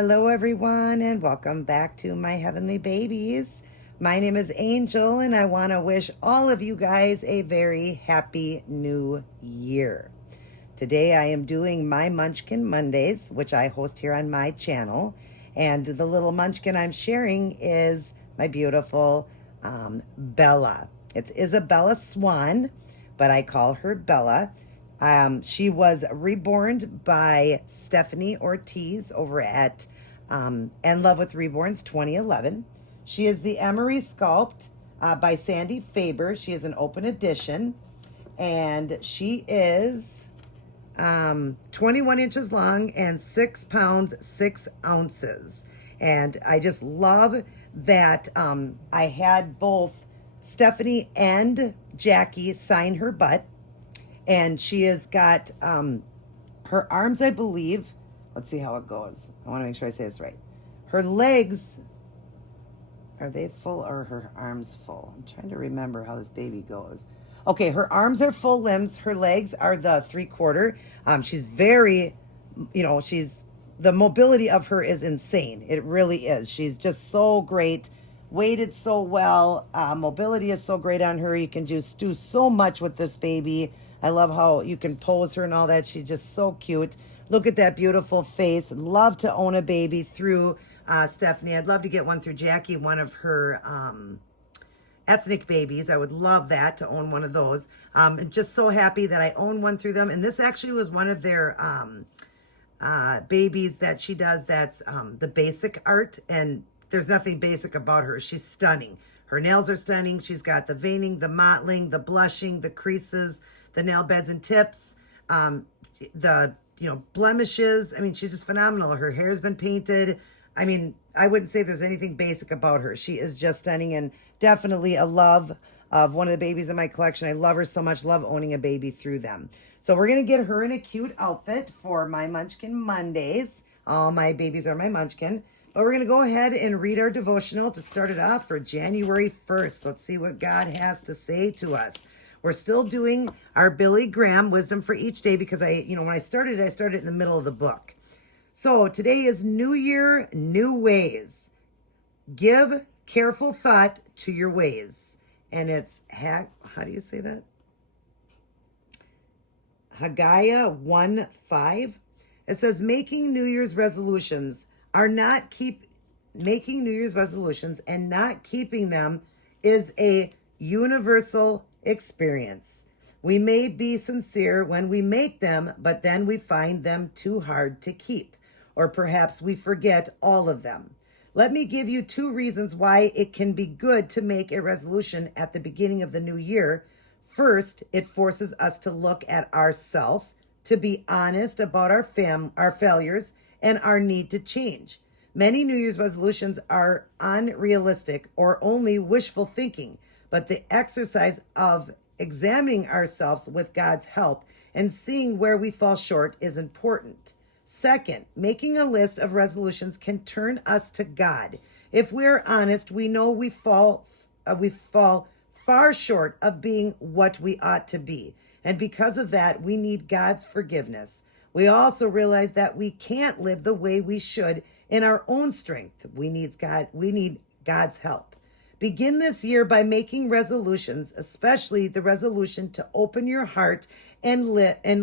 Hello, everyone, and welcome back to my heavenly babies. My name is Angel, and I want to wish all of you guys a very happy new year. Today, I am doing my Munchkin Mondays, which I host here on my channel. And the little munchkin I'm sharing is my beautiful Bella. It's Isabella Swan, but I call her Bella. She was reborn by Stephanie Ortiz over at And Love with Reborns 2011. She is the Emory sculpt by Sandy Faber. She is an open edition, and she is 21 inches long and 6 pounds, 6 ounces. And I just love that I had both Stephanie and Jackie sign her butt. And she has got her arms, I believe. Let's see how it goes. I want to make sure I say this right. Her legs, are they full or her arms full? I'm trying to remember how this baby goes. Okay, her arms are full limbs. Her legs are the 3/4. She's very, the mobility of her is insane. It really is. She's just so great. Weighted so well. Mobility is so great on her. You can just do so much with this baby. I love how you can pose her and all that. She's just so cute. Look at that beautiful face. Love to own a baby through Stephanie. I'd love to get one through Jackie, one of her ethnic babies. I would love that, to own one of those. I'm just so happy that I own one through them. And this actually was one of their babies that she does that's the basic art. And there's nothing basic about her. She's stunning. Her nails are stunning. She's got the veining, the mottling, the blushing, the creases, the nail beds and tips, the blemishes. I mean, she's just phenomenal. Her hair's been painted. I mean, I wouldn't say there's anything basic about her. She is just stunning, and definitely a love of one of the babies in my collection. I love her so much. Love owning a baby through them. So we're going to get her in a cute outfit for my Munchkin Mondays. All my babies are my Munchkin. But we're going to go ahead and read our devotional to start it off for January 1st. Let's see what God has to say to us. We're still doing our Billy Graham Wisdom for Each Day because when I started in the middle of the book. So today is New Year, New Ways. Give careful thought to your ways. And it's, how do you say that? Haggai 1:5. It says, making New Year's resolutions and not keeping them is a universal experience. We may be sincere when we make them, but then we find them too hard to keep, or perhaps we forget all of them. Let me give you 2 reasons why it can be good to make a resolution at the beginning of the new year. First, it forces us to look at ourselves, to be honest about our failures and our need to change. Many New Year's resolutions are unrealistic or only wishful thinking, but the exercise of examining ourselves with God's help and seeing where we fall short is important. Second, making a list of resolutions can turn us to God. If we're honest, we know we fall far short of being what we ought to be. And because of that, we need God's forgiveness. We also realize that we can't live the way we should in our own strength. We need God's help. Begin this year by making resolutions, especially the resolution to open your heart and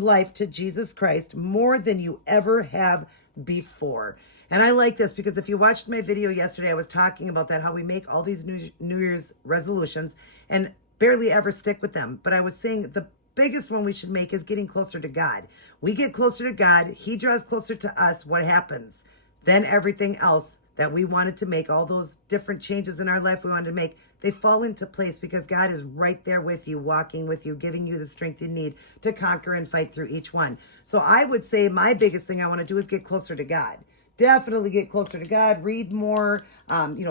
life to Jesus Christ more than you ever have before. And I like this because if you watched my video yesterday, I was talking about that, how we make all these New Year's resolutions and barely ever stick with them. But I was saying the biggest one we should make is getting closer to God. We get closer to God. He draws closer to us. What happens? Then everything else that we wanted to make, all those different changes in our life we wanted to make, they fall into place because God is right there with you, walking with you, giving you the strength you need to conquer and fight through each one. So I would say my biggest thing I want to do is get closer to God. Definitely get closer to God, read more,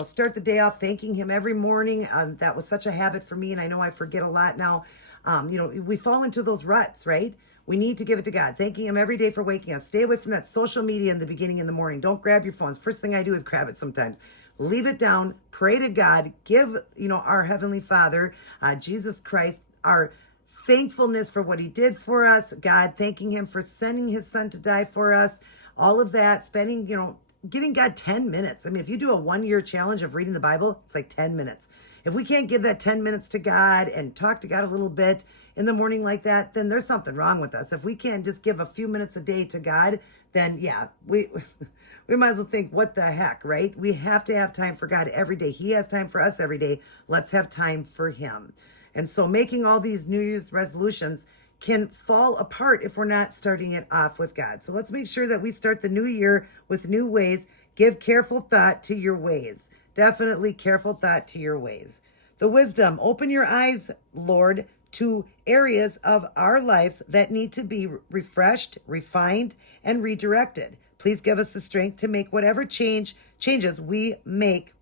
start the day off thanking him every morning. That was such a habit for me, and I know I forget a lot now. We fall into those ruts, right? We need to give it to God, thanking him every day for waking us. Stay away from that social media in the beginning in the morning. Don't grab your phones. First thing I do is grab it sometimes. Leave it down, pray to God, give, our Heavenly Father, Jesus Christ, our thankfulness for what he did for us. God, thanking him for sending his son to die for us. All of that, spending, giving God 10 minutes. I mean, if you do a 1-year challenge of reading the Bible, it's like 10 minutes. If we can't give that 10 minutes to God and talk to God a little bit in the morning like that, then there's something wrong with us. If we can't just give a few minutes a day to God, then yeah, we might as well think, what the heck, right? We have to have time for God every day. He has time for us every day. Let's have time for him. And so making all these New Year's resolutions can fall apart if we're not starting it off with God. So let's make sure that we start the new year with new ways. Give careful thought to your ways. Definitely careful thought to your ways. The wisdom, open your eyes, Lord, to areas of our lives that need to be refreshed, refined, and redirected. Please give us the strength to make whatever changes we make.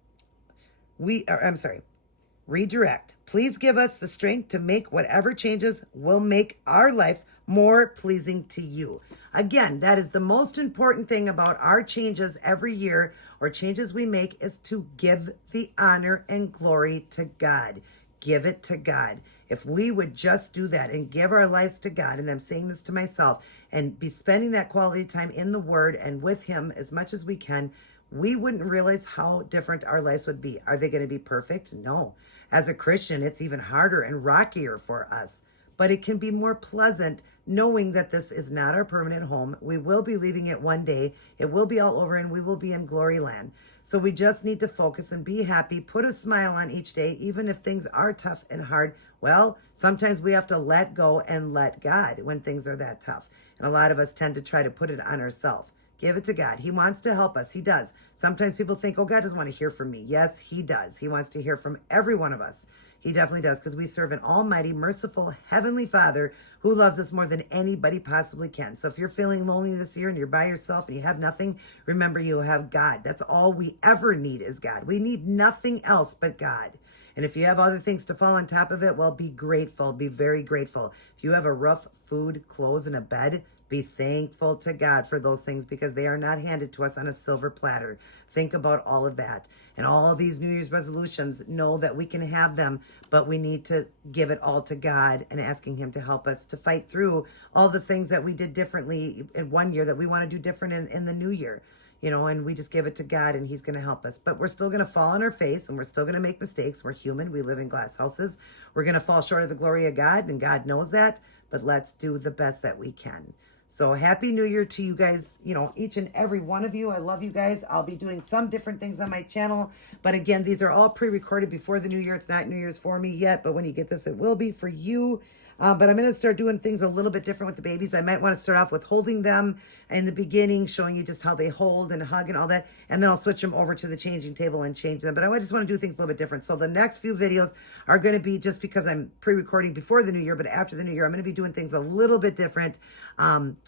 Redirect. Please give us the strength to make whatever changes will make our lives more pleasing to you. Again, that is the most important thing about our changes every year, or changes we make, is to give the honor and glory to God. Give it to God. If we would just do that and give our lives to God, and I'm saying this to myself, and be spending that quality time in the Word and with Him as much as we can, we wouldn't realize how different our lives would be. Are they going to be perfect? No. As a Christian, it's even harder and rockier for us. But it can be more pleasant knowing that this is not our permanent home. We will be leaving it one day. It will be all over and we will be in glory land. So we just need to focus and be happy. Put a smile on each day, even if things are tough and hard. Well, sometimes we have to let go and let God when things are that tough. And a lot of us tend to try to put it on ourselves. Give it to God. He wants to help us. He does. Sometimes people think, oh, God doesn't want to hear from me. Yes, he does. He wants to hear from every one of us. He definitely does, because we serve an almighty, merciful, heavenly Father who loves us more than anybody possibly can. So if you're feeling lonely this year and you're by yourself and you have nothing, remember you have God. That's all we ever need is God. We need nothing else but God. And if you have other things to fall on top of it, well, be grateful. Be very grateful. If you have a roof, food, clothes, and a bed, be thankful to God for those things, because they are not handed to us on a silver platter. Think about all of that. And all of these New Year's resolutions, know that we can have them, but we need to give it all to God and asking Him to help us to fight through all the things that we did differently in one year that we want to do different in the new year. You know, and we just give it to God and He's going to help us. But we're still going to fall on our face and we're still going to make mistakes. We're human. We live in glass houses. We're going to fall short of the glory of God, and God knows that. But let's do the best that we can. So happy New Year to you guys, you know, each and every one of you. I love you guys. I'll be doing some different things on my channel. But again, these are all pre-recorded before the new year. It's not New Year's for me yet, but when you get this, it will be for you. But I'm going to start doing things a little bit different with the babies. I might want to start off with holding them in the beginning, showing you just how they hold and hug and all that. And then I'll switch them over to the changing table and change them. But I just want to do things a little bit different. So the next few videos are going to be, just because I'm pre-recording before the new year, but after the new year, I'm going to be doing things a little bit different,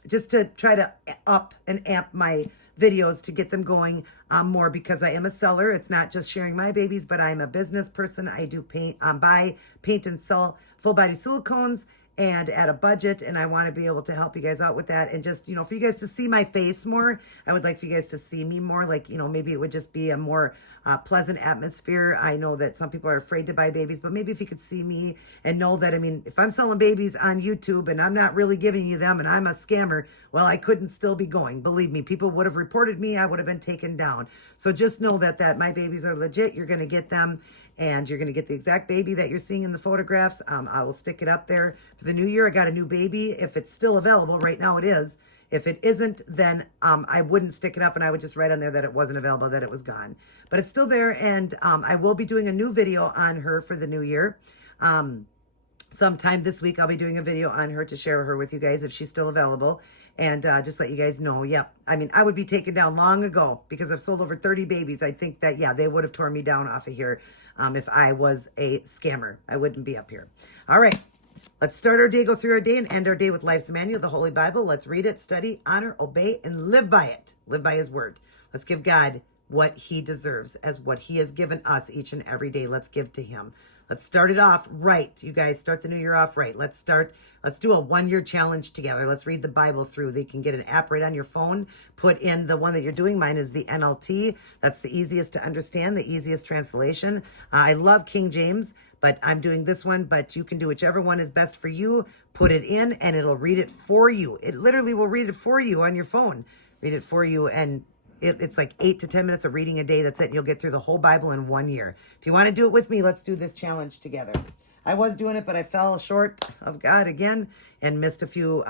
just to try to up and amp my videos to get them going more, because I am a seller. It's not just sharing my babies, but I'm a business person. I do paint, buy, paint, and sell full body silicones, and at a budget, and I want to be able to help you guys out with that. And just, you know, for you guys to see my face more, I would like for you guys to see me more. Like, you know, maybe it would just be a more pleasant atmosphere. I know that some people are afraid to buy babies, but maybe if you could see me and know that, I mean, if I'm selling babies on YouTube and I'm not really giving you them and I'm a scammer, well, I couldn't still be going. Believe me, people would have reported me. I would have been taken down. So just know that my babies are legit. You're going to get them. And you're going to get the exact baby that you're seeing in the photographs. I will stick it up there for the new year. I got a new baby. If it's still available, right now it is. If it isn't, then I wouldn't stick it up, and I would just write on there that it wasn't available, that it was gone. But it's still there, and I will be doing a new video on her for the new year. Sometime this week, I'll be doing a video on her to share her with you guys if she's still available. And just let you guys know, yep. I mean, I would be taken down long ago because I've sold over 30 babies. I think that, yeah, they would have torn me down off of here. If I was a scammer, I wouldn't be up here. All right, let's start our day, go through our day, and end our day with Life's Manual, the Holy Bible. Let's read it, study, honor, obey, and live by it. Live by His word. Let's give God what He deserves, as what He has given us each and every day. Let's give to Him. Let's start it off right. You guys start the new year off right. Let's do a 1-year challenge together. Let's read the Bible through. They can get an app right on your phone. Put in the one that you're doing. Mine is the NLT. That's the easiest to understand, the easiest translation. I love King James, but I'm doing this one, but you can do whichever one is best for you. Put it in and it'll read it for you. It literally will read it for you on your phone. Read it for you, and It's like 8 to 10 minutes of reading a day. That's it. You'll get through the whole Bible in 1 year. If you want to do it with me, let's do this challenge together. I was doing it, but I fell short of God again and missed a few,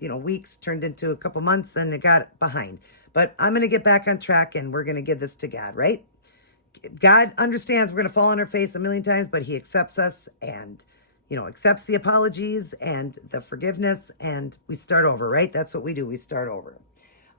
weeks, turned into a couple months, and it got behind. But I'm going to get back on track, and we're going to give this to God, right? God understands we're going to fall on our face a million times, but he accepts us and, accepts the apologies and the forgiveness, and we start over, right? That's what we do. We start over.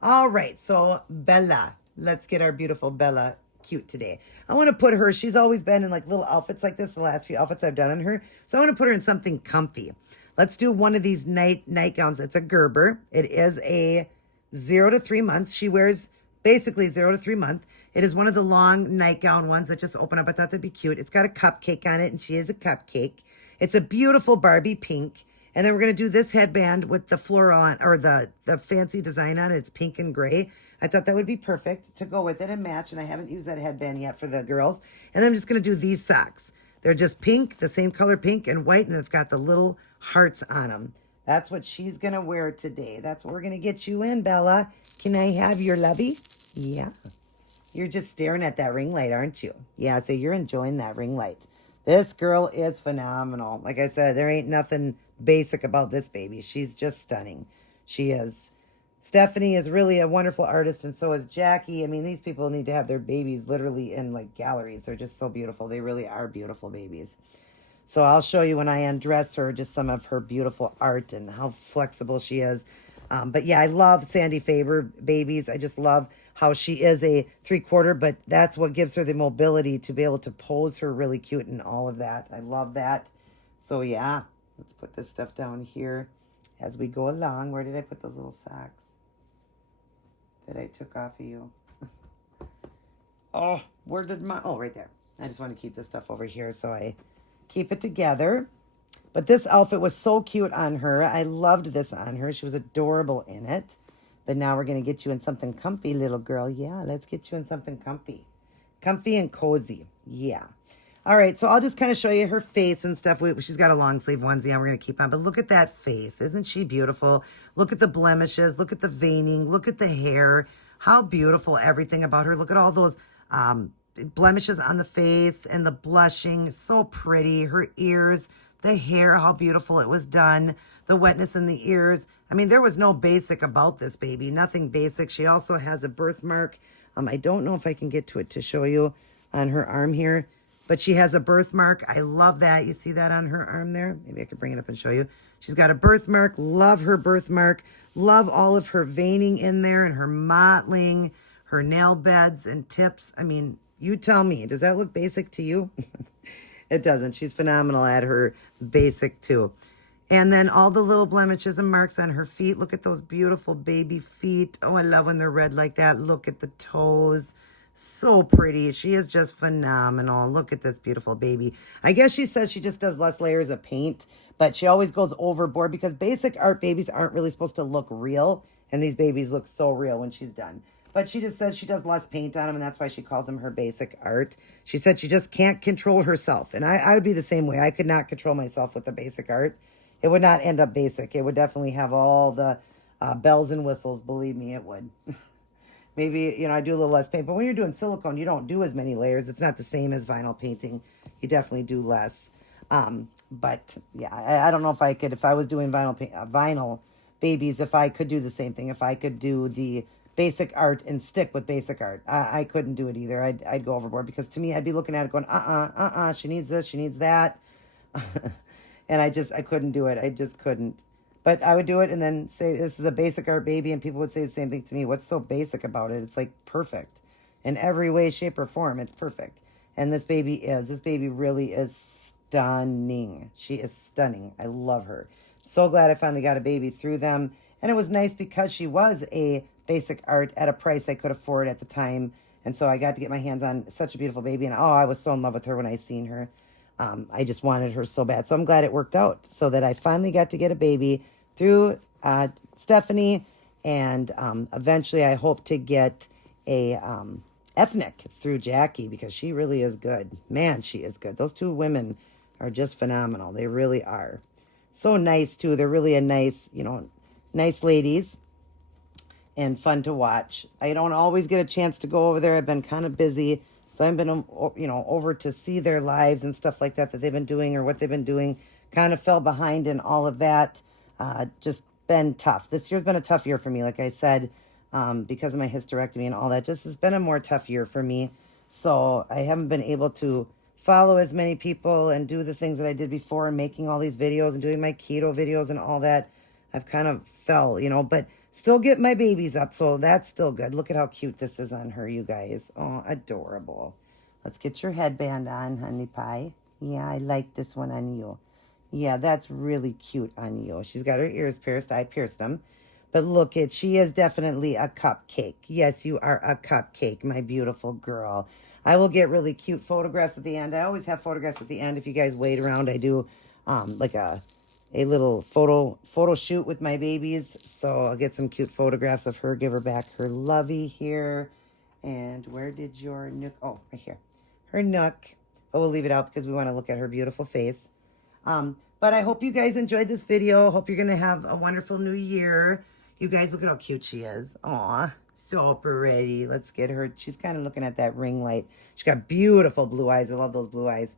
All right. So Bella, let's get our beautiful Bella cute today. I want to put her, she's always been in like little outfits like this, the last few outfits I've done on her. So I want to put her in something comfy. Let's do one of these nightgowns. It's a Gerber. It is a 0 to 3 months. She wears basically 0 to 3 months. It is one of the long nightgown ones that just open up. I thought that'd be cute. It's got a cupcake on it, and she is a cupcake. It's a beautiful Barbie pink. And then we're going to do this headband with the floral on, or the fancy design on it. It's pink and gray. I thought that would be perfect to go with it and match. And I haven't used that headband yet for the girls. And then I'm just going to do these socks. They're just pink, the same color pink and white. And they've got the little hearts on them. That's what she's going to wear today. That's what we're going to get you in, Bella. Can I have your lovey? Yeah. You're just staring at that ring light, aren't you? Yeah, so you're enjoying that ring light. This girl is phenomenal. Like I said, there ain't nothing basic about this baby. She's just stunning. She is. Stephanie is really a wonderful artist, and so is Jackie. I mean, these people need to have their babies literally in like galleries. They're just so beautiful. They really are beautiful babies. So I'll show you when I undress her just some of her beautiful art and how flexible she is. But yeah, I love Sandy Faber babies. I just love how she is a 3/4, but that's what gives her the mobility to be able to pose her really cute and all of that. I love that. So yeah, let's put this stuff down here as we go along. Where did I put those little socks that I took off of you? Oh, where did right there. I just want to keep this stuff over here so I keep it together. But this outfit was so cute on her. I loved this on her. She was adorable in it. But now we're going to get you in something comfy, little girl. Yeah, let's get you in something comfy. Comfy and cozy. Yeah. All right, so I'll just kind of show you her face and stuff. She's got a long sleeve onesie we're going to keep on. But look at that face. Isn't she beautiful? Look at the blemishes. Look at the veining. Look at the hair. How beautiful everything about her. Look at all those blemishes on the face and the blushing. So pretty. Her ears, the hair, how beautiful it was done. The wetness in the ears. I mean, there was no basic about this baby. Nothing basic. She also has a birthmark. I don't know if I can get to it to show you on her arm here. But she has a birthmark. I love that. You see that on her arm there? Maybe I could bring it up and show you. She's got a birthmark. Love her birthmark. Love all of her veining in there and her mottling, her nail beds and tips. I mean, you tell me. Does that look basic to you? It doesn't. She's phenomenal at her basic too. And then all the little blemishes and marks on her feet. Look at those beautiful baby feet. Oh, I love when they're red like that. Look at the toes. So pretty. She is just phenomenal. Look at this beautiful baby. I guess she says she just does less layers of paint, but she always goes overboard because basic art babies aren't really supposed to look real, and these babies look so real when she's done. But she just says she does less paint on them, and that's why she calls them her basic art. She said she just can't control herself, and I would be the same way. I could not control myself with the basic art. It would not end up basic. It would definitely have all the bells and whistles. Believe me, it would. Maybe, I do a little less paint. But when you're doing silicone, you don't do as many layers. It's not the same as vinyl painting. You definitely do less. But, yeah, I don't know if I could, if I was doing vinyl babies, if I could do the same thing. If I could do the basic art and stick with basic art. I couldn't do it either. I'd go overboard. Because to me, I'd be looking at it going, she needs this, she needs that. And I couldn't do it. I just couldn't. But I would do it and then say, this is a basic art baby. And people would say the same thing to me. What's so basic about it? It's like perfect. In every way, shape, or form, it's perfect. And this baby is. This baby really is stunning. She is stunning. I love her. So glad I finally got a baby through them. And it was nice because she was a basic art at a price I could afford at the time. And so I got to get my hands on such a beautiful baby. And I was so in love with her when I seen her. I just wanted her so bad. So I'm glad it worked out so that I finally got to get a baby through Stephanie, and eventually I hope to get a ethnic through Jackie because she really is good. Man, she is good. Those two women are just phenomenal. They really are. So nice too. They're really a nice, nice ladies. and fun to watch. I don't always get a chance to go over there. I've been kind of busy. So I've been, over to see their lives and stuff like that they've been doing or what they've been doing. Kind of fell behind in all of that. Just been tough. This year's been a tough year for me, like I said, because of my hysterectomy and all that. Just has been a more tough year for me. So I haven't been able to follow as many people and do the things that I did before and making all these videos and doing my keto videos and all that. I've kind of fell, but still get my babies up. So that's still good. Look at how cute this is on her, you guys. Oh, adorable. Let's get your headband on, honey pie. Yeah, I like this one on you. Yeah, that's really cute on you. She's got her ears pierced. I pierced them. But look she is definitely a cupcake. Yes, you are a cupcake, my beautiful girl. I will get really cute photographs at the end. I always have photographs at the end. If you guys wait around, I do like a little photo shoot with my babies. So I'll get some cute photographs of her, give her back her lovey here. And where did your nook? Oh, right here. Her nook. But we'll leave it out because we want to look at her beautiful face. But I hope you guys enjoyed this video. Hope you're going to have a wonderful new year. You guys, look at how cute she is. Aw, so pretty. Let's get her. She's kind of looking at that ring light. She's got beautiful blue eyes. I love those blue eyes.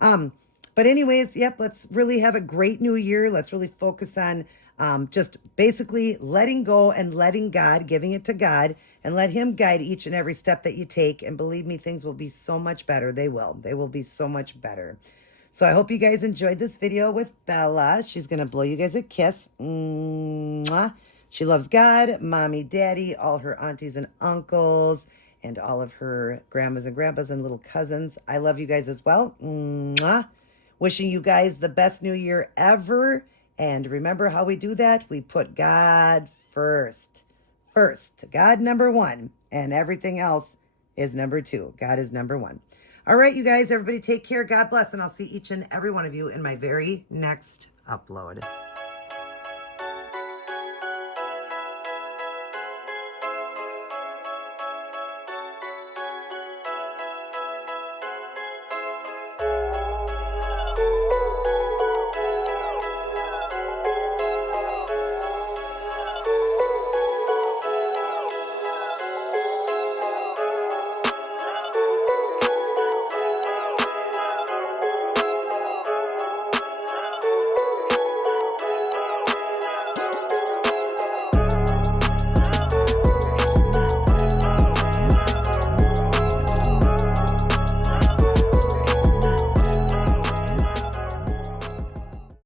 But anyways, yep, let's really have a great new year. Let's really focus on just basically letting go and letting God, giving it to God, and let him guide each and every step that you take. And believe me, things will be so much better. They will. They will be so much better. So I hope you guys enjoyed this video with Bella. She's going to blow you guys a kiss. Mwah. She loves God, mommy, daddy, all her aunties and uncles, and all of her grandmas and grandpas and little cousins. I love you guys as well. Mwah. Wishing you guys the best new year ever. And remember how we do that? We put God first. First. God number one. And everything else is number two. God is number one. All right, you guys, everybody take care. God bless. And I'll see each and every one of you in my very next upload.